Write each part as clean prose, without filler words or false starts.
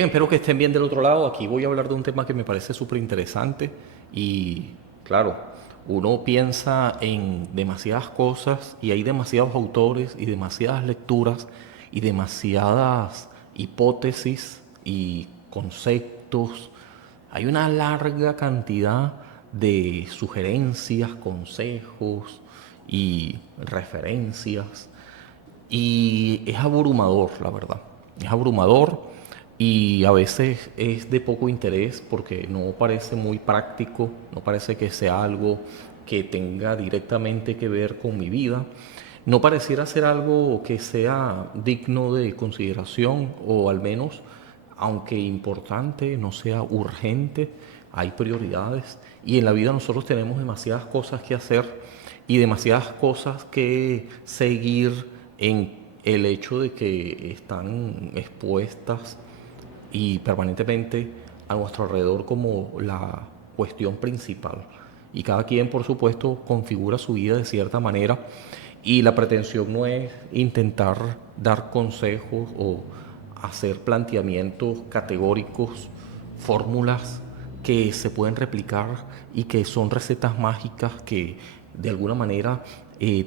Bien, espero que estén bien del otro lado. Aquí voy a hablar de un tema que me parece súper interesante y claro, uno piensa en demasiadas cosas y hay demasiados autores y demasiadas lecturas y demasiadas hipótesis y conceptos. Hay una larga cantidad de sugerencias, consejos y referencias y es abrumador, la verdad. Es abrumador y a veces es de poco interés porque no parece muy práctico, no parece que sea algo que tenga directamente que ver con mi vida. No pareciera ser algo que sea digno de consideración o al menos, aunque importante, no sea urgente. Hay prioridades y en la vida nosotros tenemos demasiadas cosas que hacer y demasiadas cosas que seguir en el hecho de que están expuestas y permanentemente a nuestro alrededor como la cuestión principal. Y cada quien, por supuesto, configura su vida de cierta manera y la pretensión no es intentar dar consejos o hacer planteamientos categóricos, fórmulas que se pueden replicar y que son recetas mágicas que de alguna manera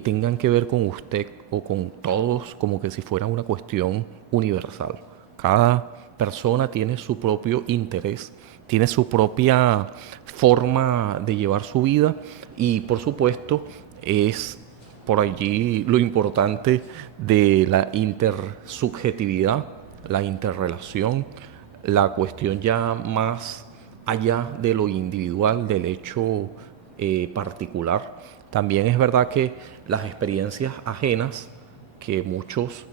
tengan que ver con usted o con todos como que si fuera una cuestión universal. Cada persona tiene su propio interés, tiene su propia forma de llevar su vida y por supuesto es por allí lo importante de la intersubjetividad, la interrelación, la cuestión ya más allá de lo individual, del hecho particular. También es verdad que las experiencias ajenas que muchos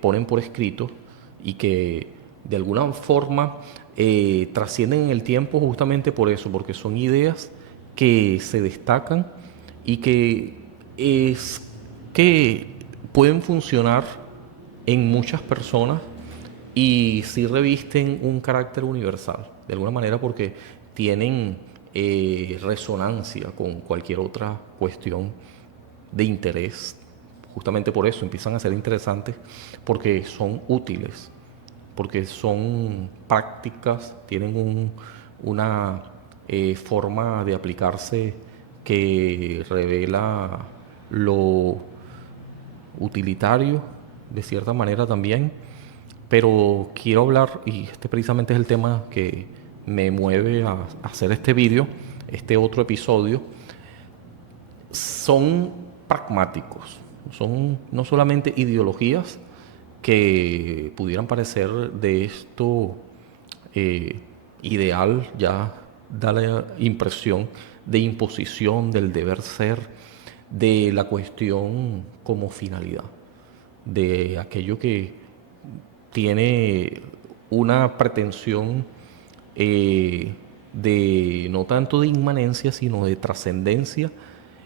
ponen por escrito y que de alguna forma trascienden en el tiempo justamente por eso, porque son ideas que se destacan y es que pueden funcionar en muchas personas y sí revisten un carácter universal, de alguna manera porque tienen resonancia con cualquier otra cuestión de interés. Justamente por eso empiezan a ser interesantes, porque son útiles, porque son prácticas, tienen una forma de aplicarse que revela lo utilitario, de cierta manera también, pero quiero hablar, y este precisamente es el tema que me mueve a hacer este vídeo, este otro episodio, son pragmáticos, son no solamente ideologías que pudieran parecer de esto eh, ideal, ya da la impresión de imposición, del deber ser, de la cuestión como finalidad, de aquello que tiene una pretensión de no tanto de inmanencia, sino de trascendencia.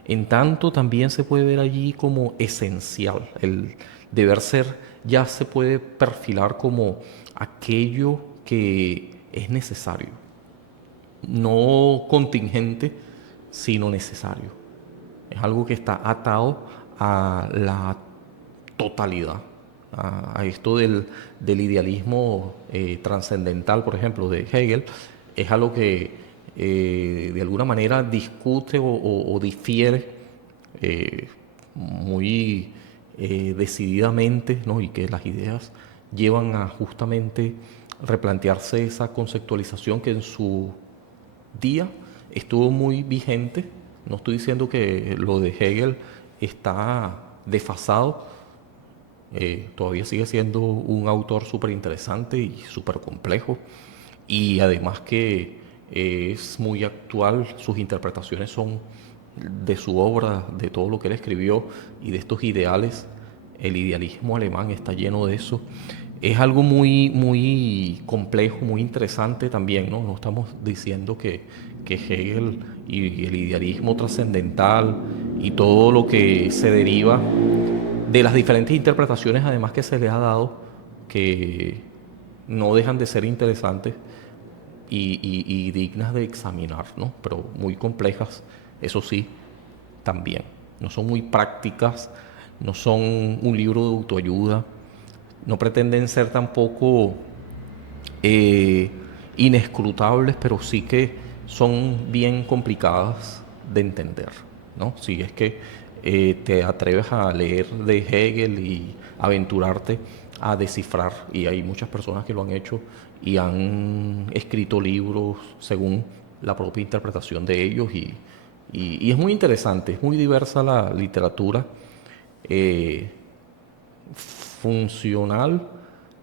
En tanto también se puede ver allí como esencial. El deber ser ya se puede perfilar como aquello que es necesario, no contingente, sino necesario. Es algo que está atado a la totalidad, a esto del idealismo trascendental, por ejemplo, de Hegel. Es algo que de alguna manera discute o difiere muy decididamente, ¿no? Y que las ideas llevan a justamente replantearse esa conceptualización que en su día estuvo muy vigente. No estoy diciendo que lo de Hegel está desfasado, todavía sigue siendo un autor súper interesante y súper complejo. Y además que es muy actual, sus interpretaciones son de su obra, de todo lo que él escribió y de estos ideales. El idealismo alemán está lleno de eso. Es algo muy, muy complejo, muy interesante también, ¿no? No estamos diciendo que Hegel y el idealismo trascendental y todo lo que se deriva de las diferentes interpretaciones además que se le ha dado, que no dejan de ser interesantes y dignas de examinar, ¿no? Pero muy complejas, eso sí, también. No son muy prácticas, no son un libro de autoayuda, no pretenden ser tampoco eh, inescrutables, pero sí que son bien complicadas de entender, ¿no? Si es que te atreves a leer de Hegel y aventurarte a descifrar, y hay muchas personas que lo han hecho y han escrito libros según la propia interpretación de ellos, y es muy interesante, es muy diversa la literatura eh, funcional,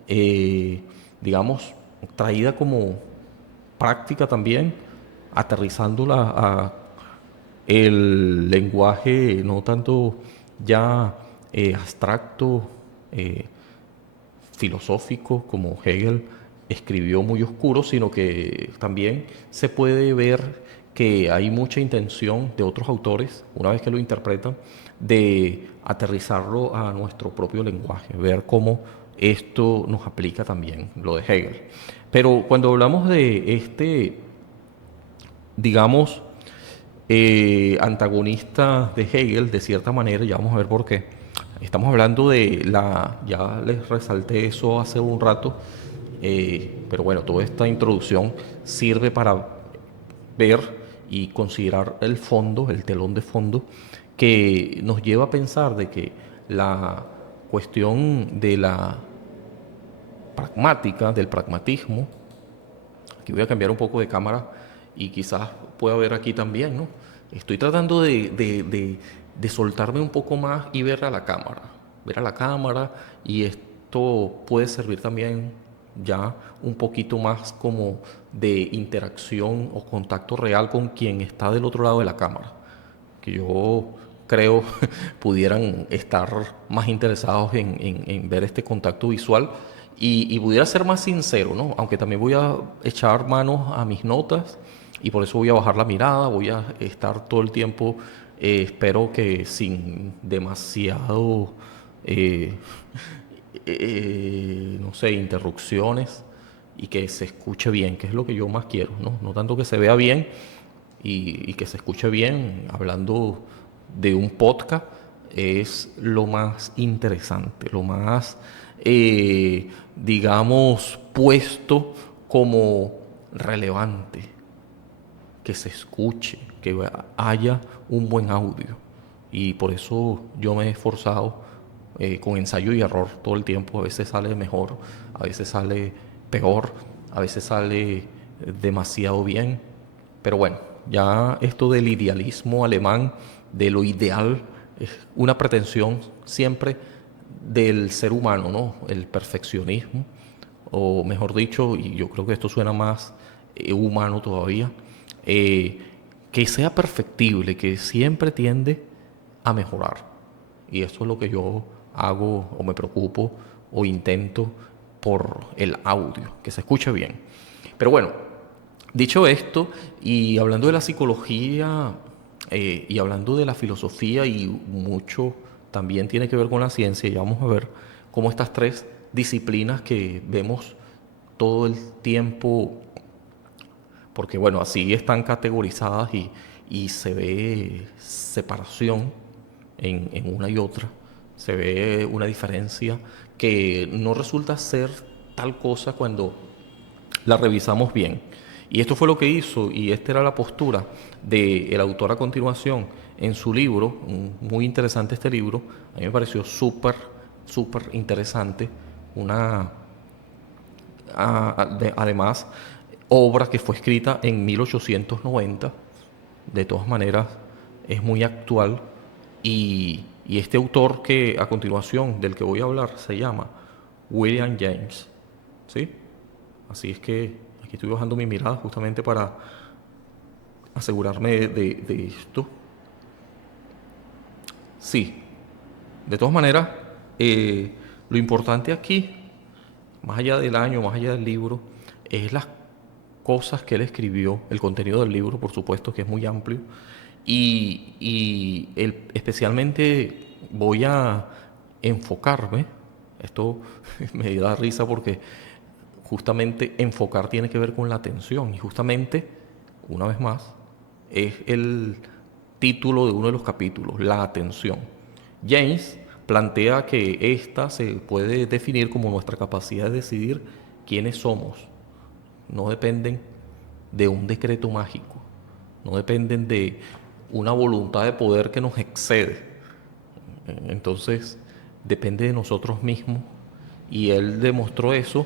eh, digamos, traída como práctica también, aterrizándola a el lenguaje no tanto ya abstracto, eh, filosófico, como Hegel escribió muy oscuro, sino que también se puede ver que hay mucha intención de otros autores, una vez que lo interpretan, de aterrizarlo a nuestro propio lenguaje, ver cómo esto nos aplica también, lo de Hegel. Pero cuando hablamos de este, digamos, antagonista de Hegel, de cierta manera, ya vamos a ver por qué. Estamos hablando de la, ya les resalté eso hace un rato, pero bueno, toda esta introducción sirve para ver y considerar el fondo, el telón de fondo, que nos lleva a pensar de que la cuestión de la pragmática, del pragmatismo, aquí voy a cambiar un poco de cámara y quizás pueda ver aquí también, ¿no? Estoy tratando de soltarme un poco más y ver a la cámara, y esto puede servir también ya un poquito más como de interacción o contacto real con quien está del otro lado de la cámara, que yo creo pudieran estar más interesados en ver este contacto visual, y pudiera ser más sincero, ¿no? Aunque también voy a echar manos a mis notas y por eso voy a bajar la mirada, voy a estar todo el tiempo, espero que sin demasiado, eh, no sé, interrupciones, y que se escuche bien, que es lo que yo más quiero, ¿no? No tanto que se vea bien y que se escuche bien hablando de un podcast, es lo más interesante, lo más, digamos, puesto como relevante, que se escuche, que haya un buen audio. Y por eso yo me he esforzado con ensayo y error todo el tiempo. A veces sale mejor, a veces sale peor, a veces sale demasiado bien. Pero bueno, ya esto del idealismo alemán, de lo ideal, es una pretensión siempre del ser humano, ¿no? El perfeccionismo, o mejor dicho, y yo creo que esto suena más humano todavía, eh, que sea perfectible, que siempre tiende a mejorar. Y eso es lo que yo hago o me preocupo o intento por el audio, que se escuche bien. Pero bueno, dicho esto, y hablando de la psicología, y hablando de la filosofía, y mucho también tiene que ver con la ciencia, ya vamos a ver cómo estas tres disciplinas que vemos todo el tiempo, porque bueno, así están categorizadas, y se ve separación en una y otra, se ve una diferencia que no resulta ser tal cosa cuando la revisamos bien. Y esto fue lo que hizo, y esta era la postura del autor a continuación en su libro, muy interesante este libro, a mí me pareció súper, súper interesante, una, además, obra que fue escrita en 1890, de todas maneras es muy actual, y este autor que a continuación del que voy a hablar se llama William James, ¿sí? Así es que aquí estoy bajando mi mirada justamente para asegurarme de esto. Sí, de todas maneras, eh, lo importante aquí, más allá del año, más allá del libro, es las cosas que él escribió, el contenido del libro, por supuesto, que es muy amplio. Especialmente voy a enfocarme, esto me da risa porque justamente enfocar tiene que ver con la atención, y justamente, una vez más, es el título de uno de los capítulos, la atención. James plantea que esta se puede definir como nuestra capacidad de decidir quiénes somos no dependen de un decreto mágico, no dependen de una voluntad de poder que nos excede. Entonces, depende de nosotros mismos y él demostró eso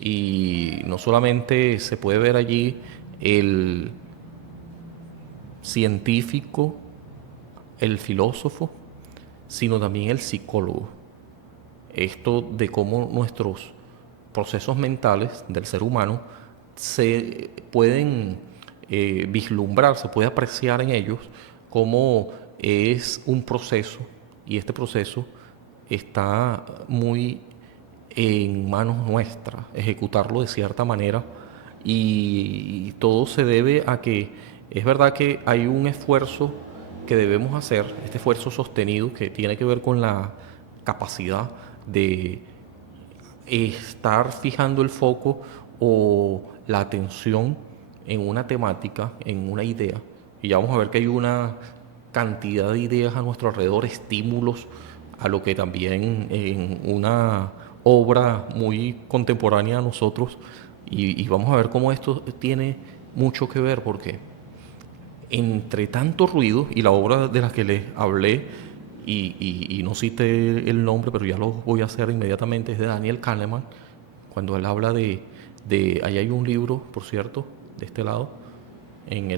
y no solamente se puede ver allí el científico, el filósofo, sino también el psicólogo. Esto de cómo nuestros procesos mentales del ser humano se pueden vislumbrar, se puede apreciar en ellos cómo es un proceso y este proceso está muy en manos nuestras, ejecutarlo de cierta manera y todo se debe a que es verdad que hay un esfuerzo que debemos hacer, este esfuerzo sostenido que tiene que ver con la capacidad de estar fijando el foco o la atención en una temática, en una idea. Y ya vamos a ver que hay una cantidad de ideas a nuestro alrededor, estímulos, a lo que también en una obra muy contemporánea a nosotros, y vamos a ver cómo esto tiene mucho que ver, porque entre tanto ruido y la obra de la que les hablé, y no cité el nombre, pero ya lo voy a hacer inmediatamente, es de Daniel Kahneman, cuando él habla ahí hay un libro, por cierto, de este lado, en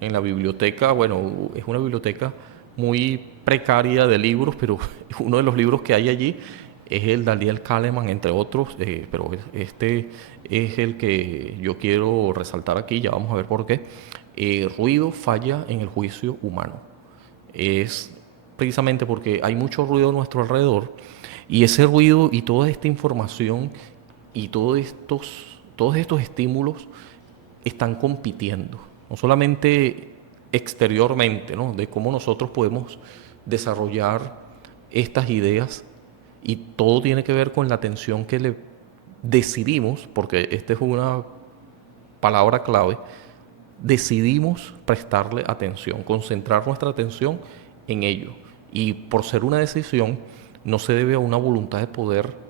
en la biblioteca, bueno, es una biblioteca muy precaria de libros, pero uno de los libros que hay allí es el Daniel Kahneman, entre otros, pero este es el que yo quiero resaltar aquí, ya vamos a ver por qué. Ruido falla en el juicio humano. Es precisamente porque hay mucho ruido a nuestro alrededor y ese ruido y toda esta información y todos estos estímulos están compitiendo, no solamente exteriormente, ¿no? De cómo nosotros podemos desarrollar estas ideas y todo tiene que ver con la atención que le decidimos, porque esta es una palabra clave, decidimos prestarle atención, concentrar nuestra atención en ello. Y por ser una decisión, no se debe a una voluntad de poder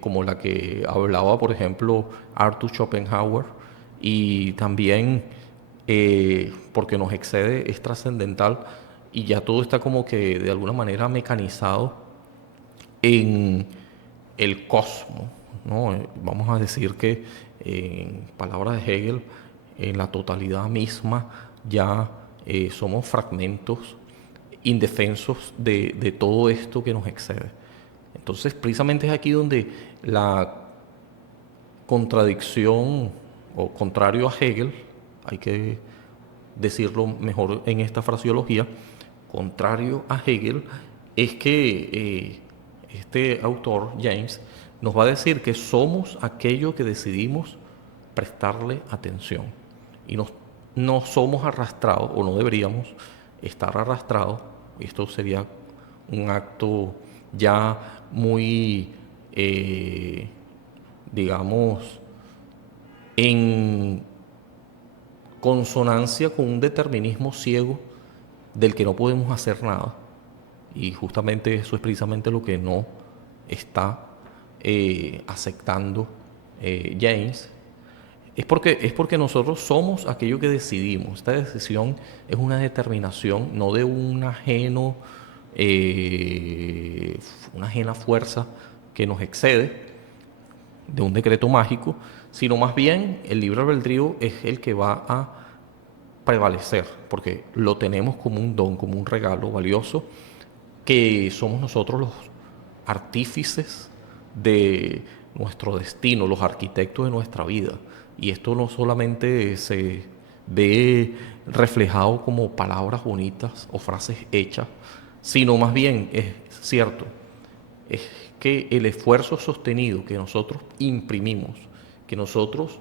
como la que hablaba, por ejemplo, Arthur Schopenhauer, y también porque nos excede, es trascendental y ya todo está como que de alguna manera mecanizado en el cosmos, ¿no? Vamos a decir que en palabras de Hegel, en la totalidad misma ya somos fragmentos indefensos de todo esto que nos excede. Entonces, precisamente es aquí donde la contradicción o contrario a Hegel, hay que decirlo mejor en esta fraseología, contrario a Hegel, es que este autor, James, nos va a decir que somos aquello que decidimos prestarle atención y no somos arrastrados o no deberíamos estar arrastrados. Esto sería un acto ya muy, digamos, en consonancia con un determinismo ciego del que no podemos hacer nada. Y justamente eso es precisamente lo que no está aceptando James. Es porque nosotros somos aquello que decidimos. Esta decisión es una determinación, no de un ajeno, una ajena fuerza que nos excede, de un decreto mágico, sino más bien el libre albedrío es el que va a prevalecer, porque lo tenemos como un don, como un regalo valioso, que somos nosotros los artífices de nuestro destino, los arquitectos de nuestra vida. Y esto no solamente se ve reflejado como palabras bonitas o frases hechas, sino más bien es cierto, es que el esfuerzo sostenido que nosotros imprimimos, que nosotros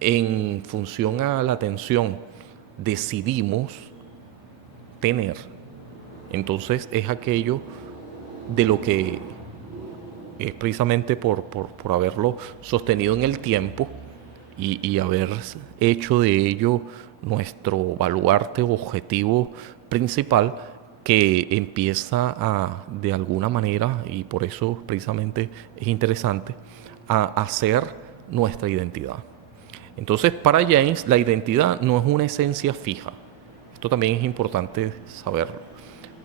en función a la atención decidimos tener, entonces es aquello de lo que es precisamente por haberlo sostenido en el tiempo y haber hecho de ello nuestro baluarte objetivo principal que empieza a, de alguna manera, y por eso precisamente es interesante, a hacer nuestra identidad. Entonces, para James, la identidad no es una esencia fija. Esto también es importante saberlo.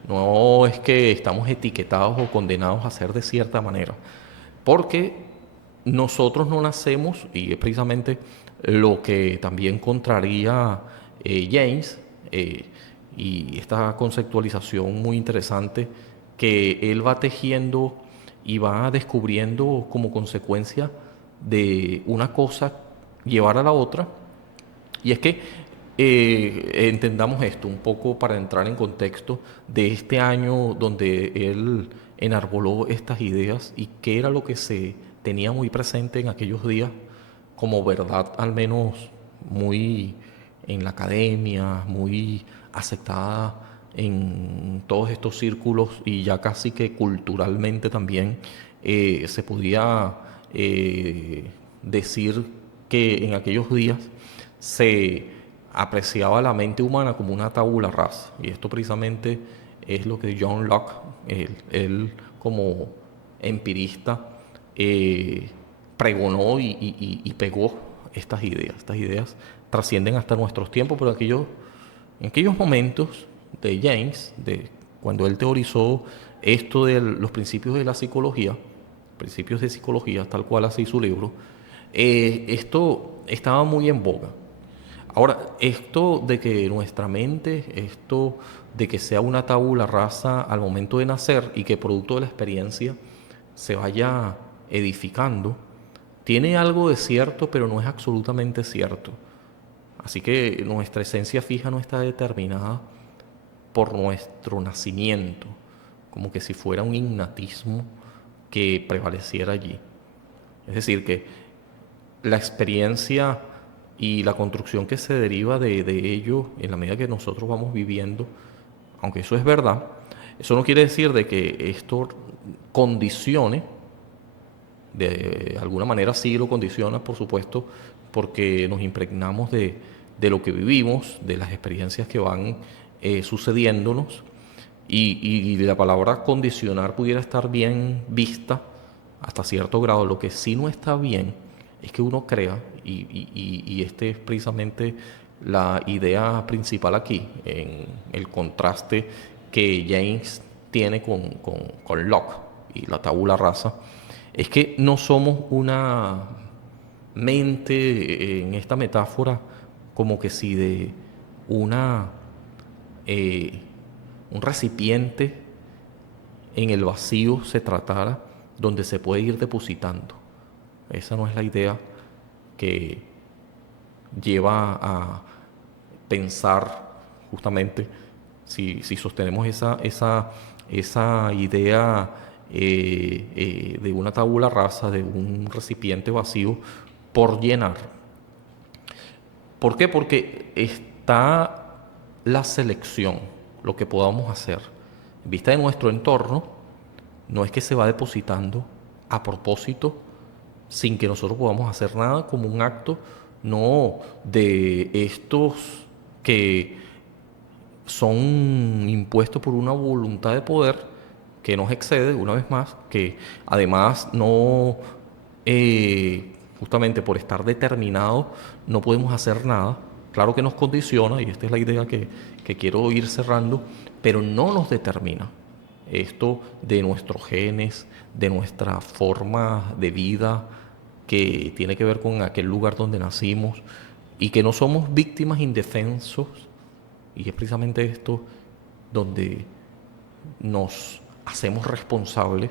No es que estamos etiquetados o condenados a ser de cierta manera, porque nosotros no nacemos, y es precisamente lo que también contraría James, y esta conceptualización muy interesante que él va tejiendo y va descubriendo como consecuencia de una cosa llevar a la otra. Y es que entendamos esto un poco para entrar en contexto de este año donde él enarboló estas ideas y qué era lo que se tenía muy presente en aquellos días como verdad, al menos muy en la academia, muy aceptada en todos estos círculos y ya casi que culturalmente también se podía decir que en aquellos días se apreciaba la mente humana como una tabula rasa. Y esto precisamente es lo que John Locke, él como empirista, pregonó y pegó estas ideas. Estas ideas trascienden hasta nuestros tiempos, pero en aquellos momentos de James, de cuando él teorizó esto de los principios de la psicología, principios de psicología, tal cual así su libro, esto estaba muy en boga. Ahora, esto de que nuestra mente, esto de que sea una tabula rasa al momento de nacer y que producto de la experiencia se vaya edificando, tiene algo de cierto, pero no es absolutamente cierto. Así que nuestra esencia fija no está determinada por nuestro nacimiento, como que si fuera un innatismo que prevaleciera allí. Es decir, que la experiencia y la construcción que se deriva de ello en la medida que nosotros vamos viviendo, aunque eso es verdad, eso no quiere decir de que esto condicione, de alguna manera sí lo condiciona, por supuesto, porque nos impregnamos de lo que vivimos, de las experiencias que van sucediéndonos, y la palabra condicionar pudiera estar bien vista hasta cierto grado. Lo que sí no está bien es que uno crea, y este es precisamente la idea principal aquí, en el contraste que James tiene con Locke y la tabula rasa, es que no somos una mente en esta metáfora como que si de una eh, un recipiente en el vacío se tratara donde se puede ir depositando. Esa no es la idea que lleva a pensar justamente si sostenemos esa idea de una tabula rasa, de un recipiente vacío por llenar. ¿Por qué? Porque está la selección, lo que podamos hacer. En vista de nuestro entorno, no es que se va depositando a propósito sin que nosotros podamos hacer nada como un acto, no de estos que son impuestos por una voluntad de poder que nos excede, una vez más, que además no, justamente por estar determinados, no podemos hacer nada. Claro que nos condiciona, y esta es la idea que quiero ir cerrando, pero no nos determina. Esto de nuestros genes, de nuestra forma de vida, que tiene que ver con aquel lugar donde nacimos, y que no somos víctimas indefensos, y es precisamente esto donde nos hacemos responsables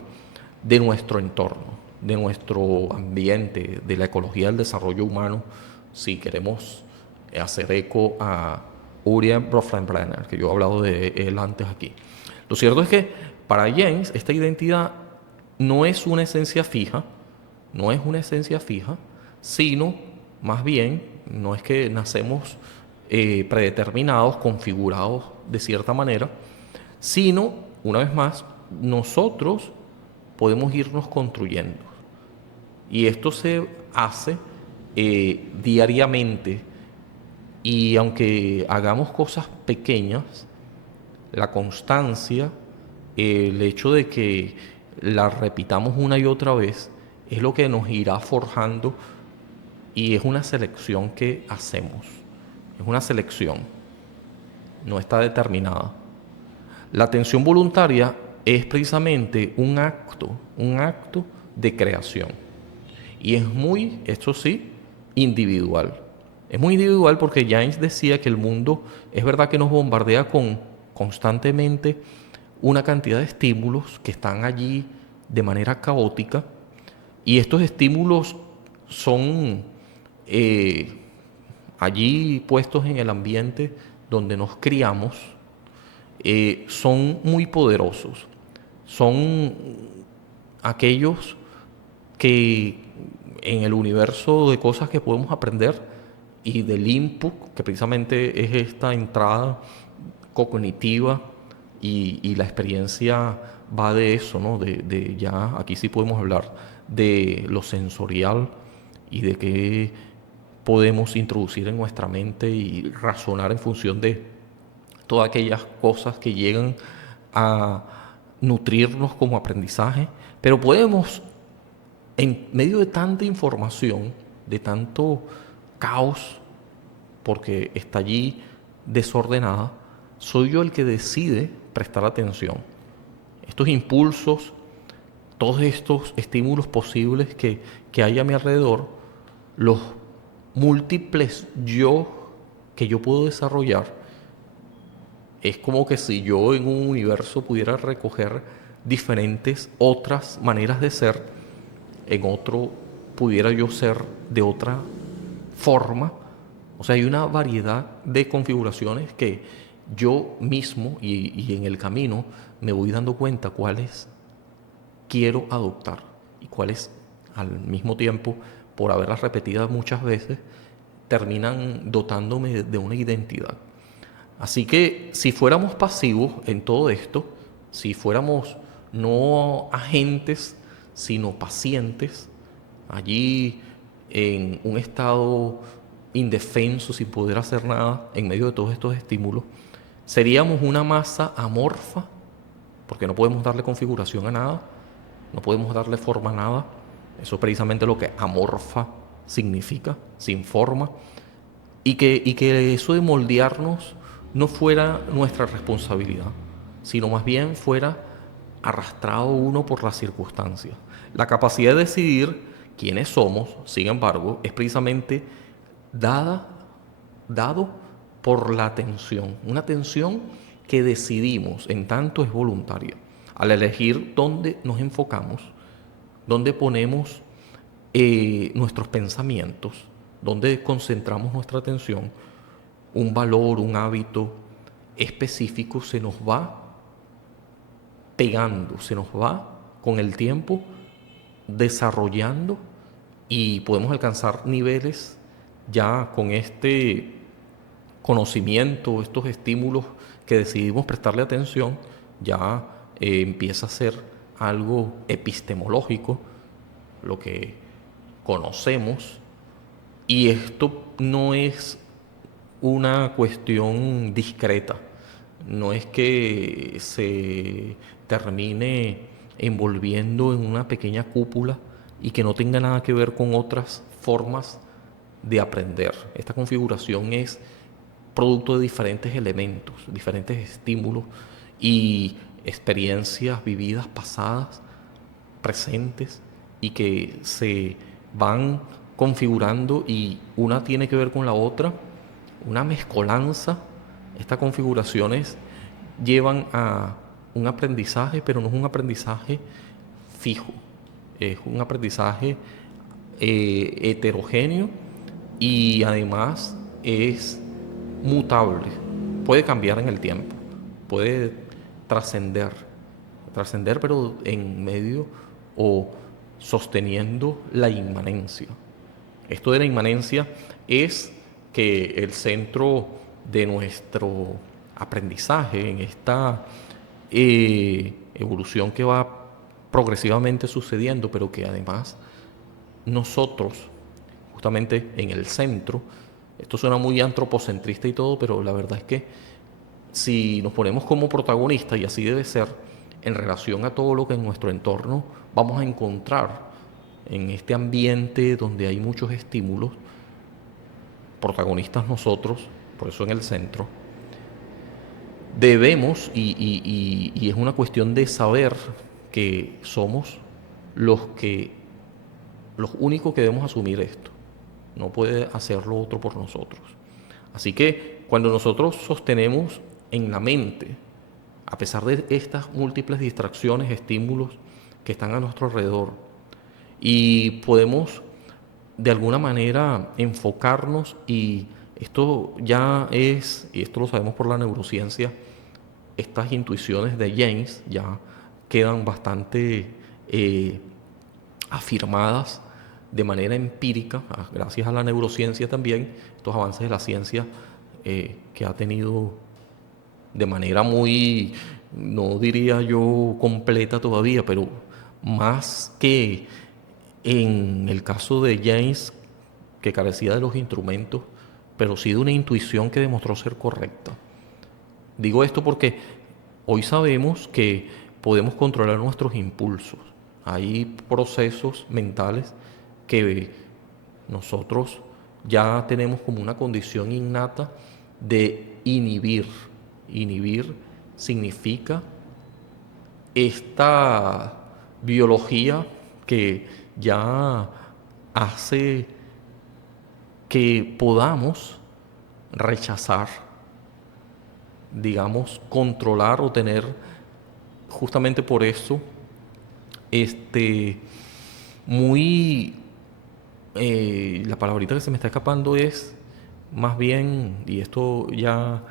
de nuestro entorno, de nuestro ambiente, de la ecología del desarrollo humano, si queremos hacer eco a Uriah Bronfenbrenner, que yo he hablado de él antes aquí. Lo cierto es que para James esta identidad no es una esencia fija, no es una esencia fija, sino más bien no es que nacemos predeterminados, configurados de cierta manera, sino, una vez más, nosotros podemos irnos construyendo. Y esto se hace diariamente. Y aunque hagamos cosas pequeñas, la constancia, el hecho de que la repitamos una y otra vez, es lo que nos irá forjando y es una selección que hacemos. Es una selección, no está determinada. La atención voluntaria es precisamente un acto de creación. Y es muy, esto sí, individual. Es muy individual porque James decía que el mundo es verdad que nos bombardea con constantemente una cantidad de estímulos que están allí de manera caótica y estos estímulos son eh, allí puestos en el ambiente donde nos criamos, son muy poderosos. Son aquellos que en el universo de cosas que podemos aprender y del input, que precisamente es esta entrada cognitiva y la experiencia va de eso, ¿no? De ya, aquí sí podemos hablar de lo sensorial y de qué podemos introducir en nuestra mente y razonar en función de todas aquellas cosas que llegan a nutrirnos como aprendizaje, pero podemos, en medio de tanta información, de tanto caos, porque está allí desordenada, soy yo el que decide prestar atención. Estos impulsos, todos estos estímulos posibles que hay a mi alrededor, los múltiples yo que yo puedo desarrollar, es como que si yo en un universo pudiera recoger diferentes otras maneras de ser, en otro pudiera yo ser de otra forma. O sea, hay una variedad de configuraciones que yo mismo y en el camino me voy dando cuenta cuáles quiero adoptar y cuáles al mismo tiempo, por haberlas repetidas muchas veces, terminan dotándome de una identidad. Así que si fuéramos pasivos en todo esto, si fuéramos no agentes, sino pacientes, allí en un estado indefenso, sin poder hacer nada en medio de todos estos estímulos, seríamos una masa amorfa, porque no podemos darle configuración a nada, no podemos darle forma a nada. Eso es precisamente lo que amorfa significa, sin forma. Y que eso de moldearnos no fuera nuestra responsabilidad, sino más bien fuera arrastrado uno por las circunstancias. La capacidad de decidir quiénes somos, sin embargo, es precisamente dado por la atención. Una atención que decidimos, en tanto es voluntaria, al elegir dónde nos enfocamos, dónde ponemos nuestros pensamientos, dónde concentramos nuestra atención, un valor, un hábito específico se nos va pegando, se nos va con el tiempo desarrollando y podemos alcanzar niveles ya con este conocimiento, estos estímulos que decidimos prestarle atención, ya empieza a ser algo epistemológico, lo que conocemos, y esto no es una cuestión discreta, no es que se termine envolviendo en una pequeña cúpula y que no tenga nada que ver con otras formas de aprender. Esta configuración es producto de diferentes elementos, diferentes estímulos y experiencias vividas pasadas, presentes y que se van configurando y una tiene que ver con la otra, una mezcolanza. Estas configuraciones llevan a un aprendizaje, pero no es un aprendizaje fijo, es un aprendizaje heterogéneo y además es mutable, puede cambiar en el tiempo, puede trascender, trascender pero en medio o sosteniendo la inmanencia. Esto de la inmanencia es que el centro de nuestro aprendizaje en esta evolución que va progresivamente sucediendo, pero que además nosotros, justamente en el centro, esto suena muy antropocentrista y todo, pero la verdad es que si nos ponemos como protagonistas, y así debe ser, en relación a todo lo que en nuestro entorno vamos a encontrar en este ambiente donde hay muchos estímulos, protagonistas nosotros, por eso en el centro, debemos, y es una cuestión de saber que somos los únicos que debemos asumir esto. No puede hacerlo otro por nosotros. Así que cuando nosotros sostenemos en la mente, a pesar de estas múltiples distracciones, estímulos que están a nuestro alrededor, y podemos de alguna manera enfocarnos, y esto ya es, y esto lo sabemos por la neurociencia, estas intuiciones de James ya quedan bastante afirmadas de manera empírica, gracias a la neurociencia también, estos avances de la ciencia que ha tenido de manera muy, no diría yo completa todavía, pero más que en el caso de James, que carecía de los instrumentos, pero sí de una intuición que demostró ser correcta. Digo esto porque hoy sabemos que podemos controlar nuestros impulsos. Hay procesos mentales que nosotros ya tenemos como una condición innata de inhibir. Inhibir significa esta biología que ya hace que podamos rechazar, digamos, controlar o tener, justamente por eso, este, muy, la palabrita que se me está escapando es más bien, y esto ya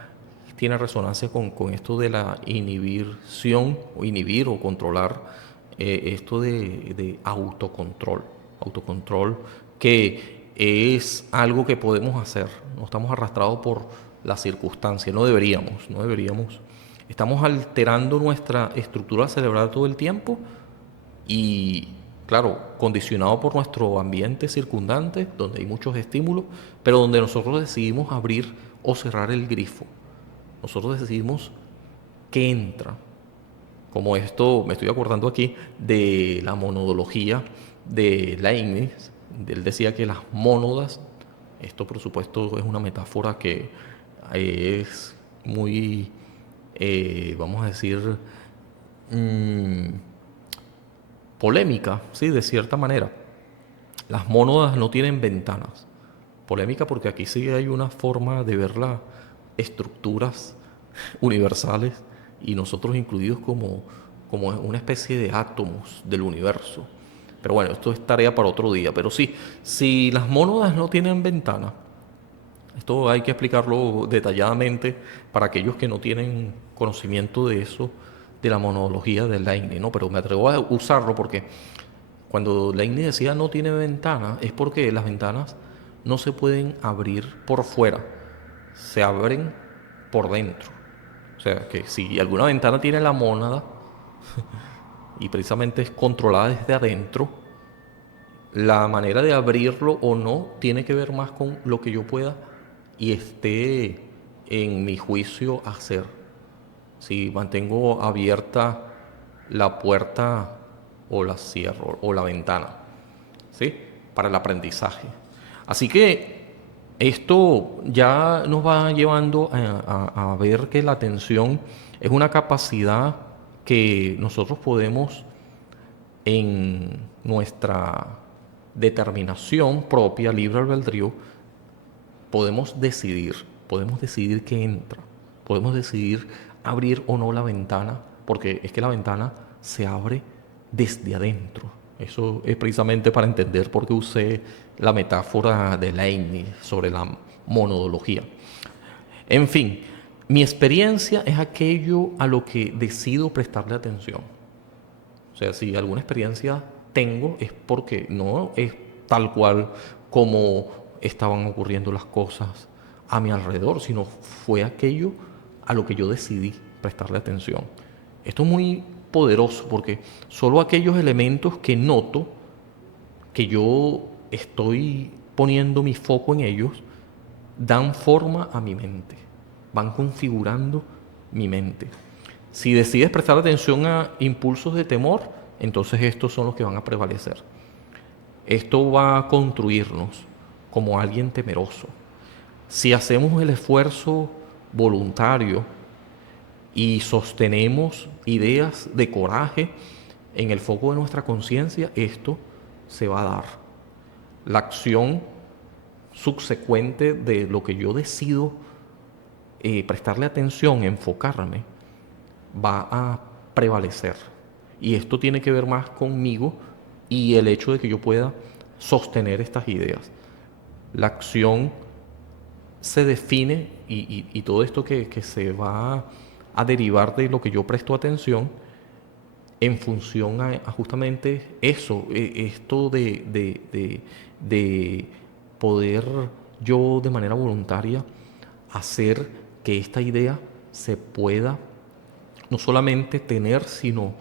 tiene resonancia con esto de la inhibición, o inhibir o controlar, esto de autocontrol. Autocontrol que es algo que podemos hacer, no estamos arrastrados por la circunstancia, no deberíamos. Estamos alterando nuestra estructura cerebral todo el tiempo y, claro, condicionado por nuestro ambiente circundante, donde hay muchos estímulos, pero donde nosotros decidimos abrir o cerrar el grifo. Nosotros decidimos qué entra. Como esto, me estoy acordando aquí de la monodología de Leibniz. Él decía que las mónadas, esto por supuesto es una metáfora que es muy, vamos a decir, mmm, polémica, sí, de cierta manera. Las mónadas no tienen ventanas. Polémica porque aquí sí hay una forma de ver las estructuras universales y nosotros incluidos como una especie de átomos del universo. Pero bueno, esto es tarea para otro día. Pero sí, si las mónadas no tienen ventana, esto hay que explicarlo detalladamente para aquellos que no tienen conocimiento de eso, de la monología de Leibniz, ¿no? Pero me atrevo a usarlo porque cuando Leibniz decía no tiene ventana, es porque las ventanas no se pueden abrir por fuera, se abren por dentro. O sea, que si alguna ventana tiene la mónada y precisamente es controlada desde adentro, la manera de abrirlo o no tiene que ver más con lo que yo pueda y esté en mi juicio hacer. Si mantengo abierta la puerta o la cierro o la ventana, ¿sí? Para el aprendizaje. Así que esto ya nos va llevando a ver que la atención es una capacidad que nosotros podemos, en nuestra determinación propia, libre albedrío, podemos decidir qué entra, podemos decidir abrir o no la ventana, porque es que la ventana se abre desde adentro. Eso es precisamente para entender por qué usé la metáfora de Leibniz sobre la monodología. En fin, mi experiencia es aquello a lo que decido prestarle atención. O sea, si alguna experiencia tengo es porque no es tal cual como estaban ocurriendo las cosas a mi alrededor, sino fue aquello a lo que yo decidí prestarle atención. Esto es muy poderoso porque solo aquellos elementos que noto, que yo estoy poniendo mi foco en ellos, dan forma a mi mente, van configurando mi mente. Si decides prestar atención a impulsos de temor, entonces estos son los que van a prevalecer. Esto va a construirnos como alguien temeroso. Si hacemos el esfuerzo voluntario y sostenemos ideas de coraje en el foco de nuestra conciencia, esto se va a dar. La acción subsecuente de lo que yo decido prestarle atención, enfocarme, va a prevalecer. Y esto tiene que ver más conmigo y el hecho de que yo pueda sostener estas ideas. La acción se define y todo esto que se va a derivar de lo que yo presto atención en función a justamente eso, esto de poder yo de manera voluntaria hacer que esta idea se pueda no solamente tener, sino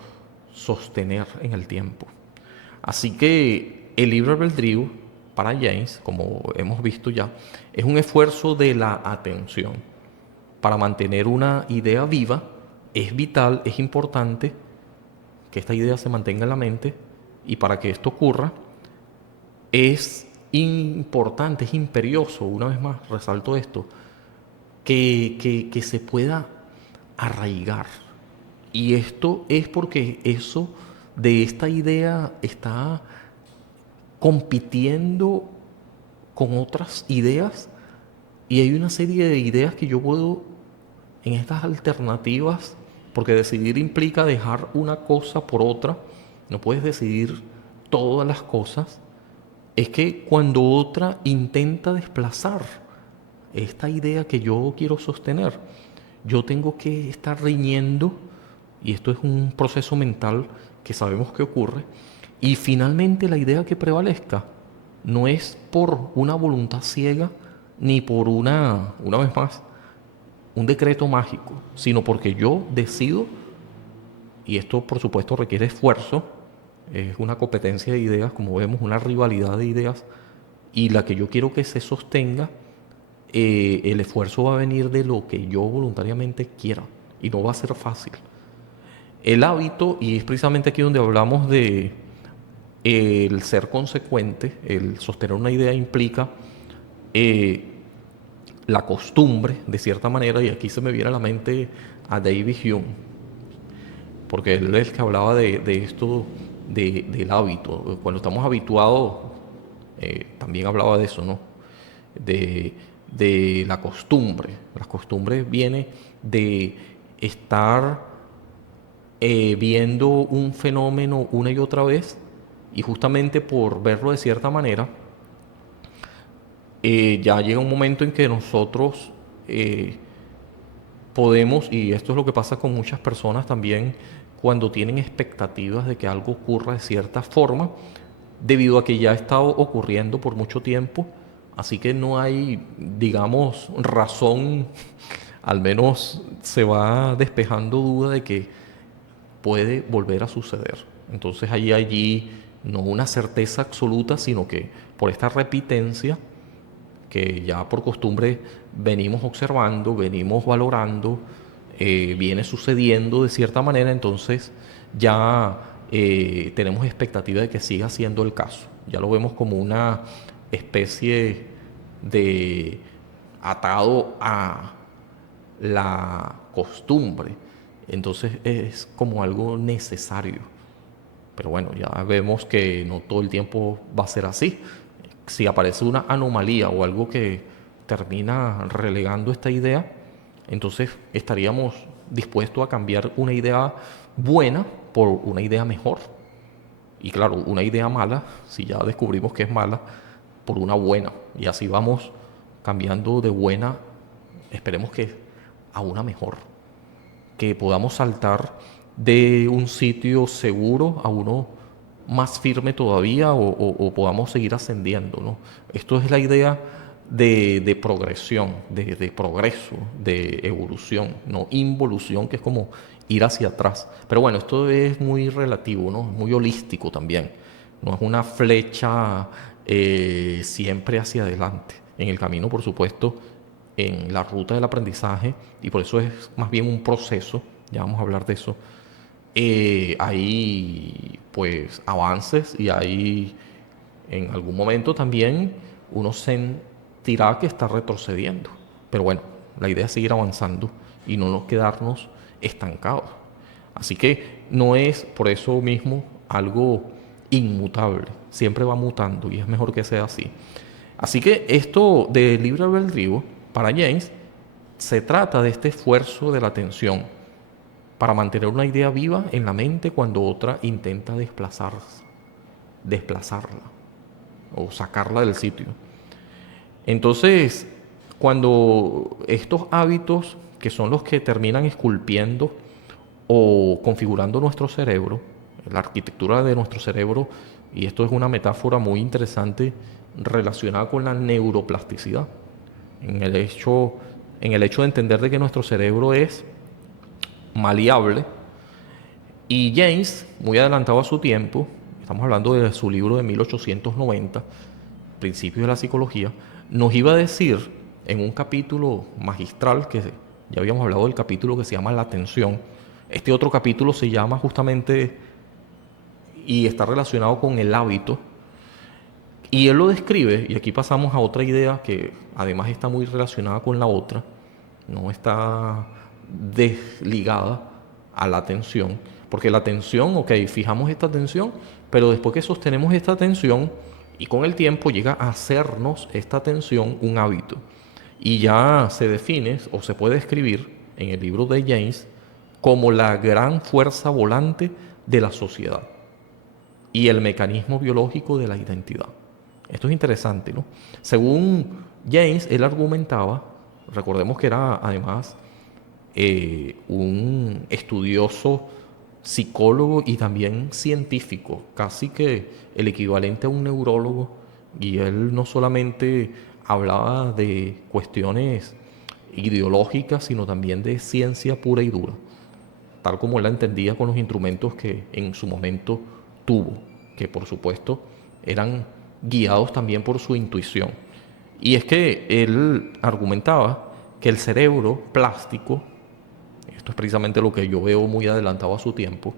sostener en el tiempo. Así que el libre albedrío para James, como hemos visto ya, es un esfuerzo de la atención. Para mantener una idea viva, es vital, es importante que esta idea se mantenga en la mente, y para que esto ocurra, es importante, es imperioso, una vez más resalto esto, que se pueda arraigar. Y esto es porque eso de esta idea está compitiendo con otras ideas, y hay una serie de ideas que yo puedo en estas alternativas, porque decidir implica dejar una cosa por otra, no puedes decidir todas las cosas, es que cuando otra intenta desplazar esta idea que yo quiero sostener, yo tengo que estar riñendo, y esto es un proceso mental que sabemos que ocurre, y finalmente la idea que prevalezca no es por una voluntad ciega, ni por una vez más, un decreto mágico, sino porque yo decido, y esto por supuesto requiere esfuerzo, es una competencia de ideas, como vemos, una rivalidad de ideas, y la que yo quiero que se sostenga, el esfuerzo va a venir de lo que yo voluntariamente quiera, y no va a ser fácil. El hábito, y es precisamente aquí donde hablamos de el ser consecuente, el sostener una idea implica eh, la costumbre, de cierta manera, y aquí se me viene a la mente a David Hume, porque él es el que hablaba de esto, del hábito. Cuando estamos habituados, también hablaba de eso, ¿no? De la costumbre. La costumbre viene de estar viendo un fenómeno una y otra vez, y justamente por verlo de cierta manera, ya llega un momento en que nosotros podemos, y esto es lo que pasa con muchas personas también, cuando tienen expectativas de que algo ocurra de cierta forma, debido a que ya ha estado ocurriendo por mucho tiempo, así que no hay, digamos, razón, al menos se va despejando duda de que puede volver a suceder. Entonces hay allí no una certeza absoluta, sino que por esta repitencia que ya por costumbre venimos observando, venimos valorando, viene sucediendo de cierta manera, entonces ya tenemos expectativa de que siga siendo el caso. Ya lo vemos como una especie de atado a la costumbre. Entonces es como algo necesario. Pero bueno, ya vemos que no todo el tiempo va a ser así. Si aparece una anomalía o algo que termina relegando esta idea, entonces estaríamos dispuestos a cambiar una idea buena por una idea mejor. Y claro, una idea mala, si ya descubrimos que es mala, por una buena. Y así vamos cambiando de buena, esperemos que a una mejor. Que podamos saltar de un sitio seguro a uno más firme todavía, o podamos seguir ascendiendo, ¿no? Esto es la idea de progresión, de progreso, de evolución, no involución, que es como ir hacia atrás. Pero bueno, esto es muy relativo, ¿no? Muy holístico también. No es una flecha siempre hacia adelante. En el camino, por supuesto, en la ruta del aprendizaje, y por eso es más bien un proceso, ya vamos a hablar de eso, hay pues avances y hay En algún momento también uno sentirá que está retrocediendo. Pero bueno, la idea es seguir avanzando y no quedarnos estancados. Así que no es por eso mismo algo inmutable, siempre va mutando y es mejor que sea así. Así que esto de libre albedrío, para James, se trata de este esfuerzo de la atención para mantener una idea viva en la mente cuando otra intenta desplazarla o sacarla del sitio. Entonces, cuando estos hábitos, que son los que terminan esculpiendo o configurando nuestro cerebro, la arquitectura de nuestro cerebro, y esto es una metáfora muy interesante relacionada con la neuroplasticidad, en el hecho, en el hecho de entender de que nuestro cerebro es maleable. Y James, muy adelantado a su tiempo, estamos hablando de su libro de 1890, Principios de la Psicología, nos iba a decir en un capítulo magistral, que ya habíamos hablado del capítulo que se llama La atención. Este otro capítulo se llama justamente y está relacionado con el hábito. Y él lo describe, y aquí pasamos a otra idea que además está muy relacionada con la otra, no está desligada a la atención, porque la atención, ok, fijamos esta atención, pero después que sostenemos esta atención y con el tiempo llega a hacernos esta atención un hábito. Y ya se define o se puede escribir en el libro de James como la gran fuerza volante de la sociedad y el mecanismo biológico de la identidad. Esto es interesante, ¿no? Según James, él argumentaba, recordemos que era además un estudioso psicólogo y también científico, casi que el equivalente a un neurólogo, y él no solamente hablaba de cuestiones ideológicas, sino también de ciencia pura y dura, tal como él la entendía con los instrumentos que en su momento tuvo, que por supuesto eran guiados también por su intuición. Y es que él argumentaba que el cerebro plástico, esto es precisamente lo que yo veo muy adelantado a su tiempo,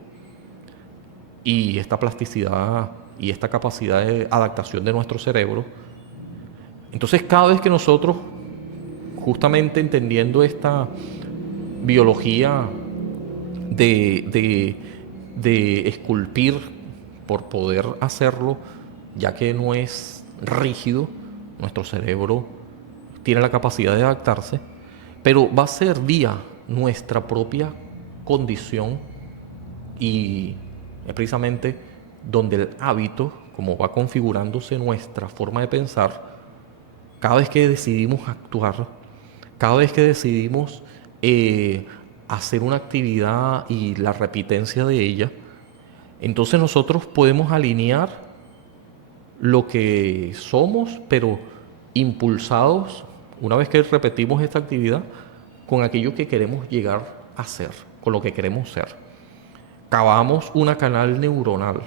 y esta plasticidad y esta capacidad de adaptación de nuestro cerebro, entonces cada vez que nosotros, justamente entendiendo esta biología de, de esculpir por poder hacerlo, ya que no es rígido, nuestro cerebro tiene la capacidad de adaptarse, pero va a ser vía nuestra propia condición y es precisamente donde el hábito, como va configurándose nuestra forma de pensar, cada vez que decidimos actuar, cada vez que decidimos hacer una actividad y la repitencia de ella, entonces nosotros podemos alinear lo que somos, pero impulsados, una vez que repetimos esta actividad, con aquello que queremos llegar a ser, con lo que queremos ser. Cavamos una canal neuronal.